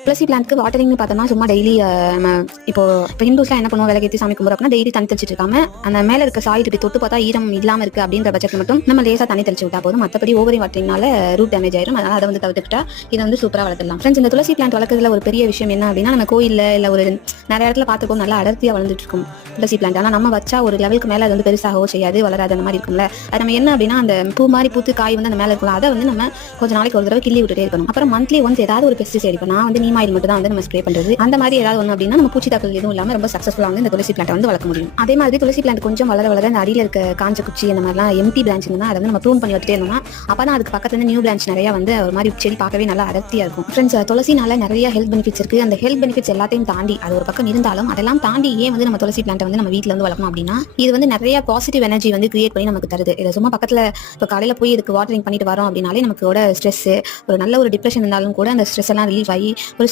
துளசி பிளான்ட்க்கு வாட்டரிங்னு பார்த்தோம்னா சும்மா டெய்லி நம்ம இப்போ ஹிந்துஸ்லாம் என்ன பண்ணுவோம், விளக்கேற்றி சாமி கும்பிட்றோம் அப்படின்னா டெய்லி தண்ணி தெளிச்சிட்டு இருக்காம அந்த மேலே இருக்க சாயில் இப்படி தொட்டு பார்த்தா ஈரம் இல்லாமல் இருக்குது அப்படின்ற பட்சத்தில் மட்டும் நம்ம லேசாக தண்ணி தெளிச்சு விட்டா போதும். மற்றபடி ஓவரி வாட்டரிங்னால ரூட் டேமேஜ் ஆயிடும். அதனால் அதை வந்து தவிர்த்துக்கிட்டா இதை வந்து சூப்பராக வளர்த்துலாம். ஃப்ரெண்ட்ஸ், இந்த துளசி பிளான்ட் வளர்க்குறதுல ஒரு பெரிய விஷயம் என்ன அப்படின்னா, நம்ம கோயிலில் இல்லை ஒரு நிறைய இடத்துல பார்த்துக்கோ நல்லா அடர்த்தியாக வளர்ந்துட்டு இருக்கும் துளசி பிளான்ட். ஆனால் நம்ம வச்சா ஒரு லெவலுக்கு மேலே அது வந்து பெருசாகவோ செய்யாது, வளராது, அந்த மாதிரி இருக்கும்ல. அது நம்ம என்ன அப்படின்னா அந்த பூ மாதிரி பூத்து காய் வந்து அந்த மேலே இருக்கலாம், அதை வந்து நம்ம கொஞ்சம் நாளைக்கு ஒரு தடவை கிள்ளி விட்டுட்டே இருக்கணும். அப்புறம் மந்த்லி ஒன்ஸ் ஏதாவது ஒரு பெஸ்டிசைட், இப்போ நான் வந்து நீம் ஆயில் மட்டும் தான் வந்து நம்ம ஸ்ப்ரே பண்ணுறது, அந்த மாதிரி ஏதாவது ஒன்று அப்படின்னா நம்ம பூச்சி தாக்கல் எதுவும் இல்லாமல் ரொம்ப சக்ஸஸ்ஃபுல்லாக வந்து இந்த துளசி பிளான்ட் வந்து வளர்க்க முடியும். அதே மாதிரி துளசி பிளான்ட் கொஞ்சம் வளர வளர அந்த அடியில் இருக்க காஞ்ச குச்சி அந்த மாதிரிலாம் எம்டி பிரான்ச் இருந்தால் அதை வந்து நம்ம ப்ரூன் பண்ணி வச்சுட்டே இருந்தோம்னா அப்போ தான் அதுக்கு பக்கத்துல இருந்து நியூ பிரான்ச் நிறைய வந்து ஒரு மாதிரி செடி பார்க்கவே நல்லா அடர்த்தியாக இருக்கும். ஃப்ரெண்ட்ஸ், துளசினால நிறைய ஹெல்த் பெனிஃபிட்ஸ் இருக்குது. அந்த ஹெல்த் பெனிஃபிட்ஸ் எல்லாத்தையும் தாண்டி அது ஒரு பக்கம் இருந்தாலும் அதெல்லாம் தாண்டி ஏன் வந்து நம்ம துளசி பிளான்ட்டை வந்து நம்ம வீட்டில் வந்து வளர்க்கணும் அப்படின்னா, இது வந்து நிறைய பாசிட்டிவ் எனர்ஜி வந்து கிரியேட் பண்ணி நமக்கு தருது. இதை சும்மா பக்கத்தில் இப்போ காலையில் போய் இதுக்கு வாட்டரிங் பண்ணிட்டு வரோம் அப்படின்னாலே நமக்கு ஸ்ட்ரெஸ், ஒரு நல்ல ஒரு டிப்ரெஷன் இருந்தாலும் கூட அந்த ஸ்ட்ரெஸ் எல்லாம் ரிலீஃப் ஆகி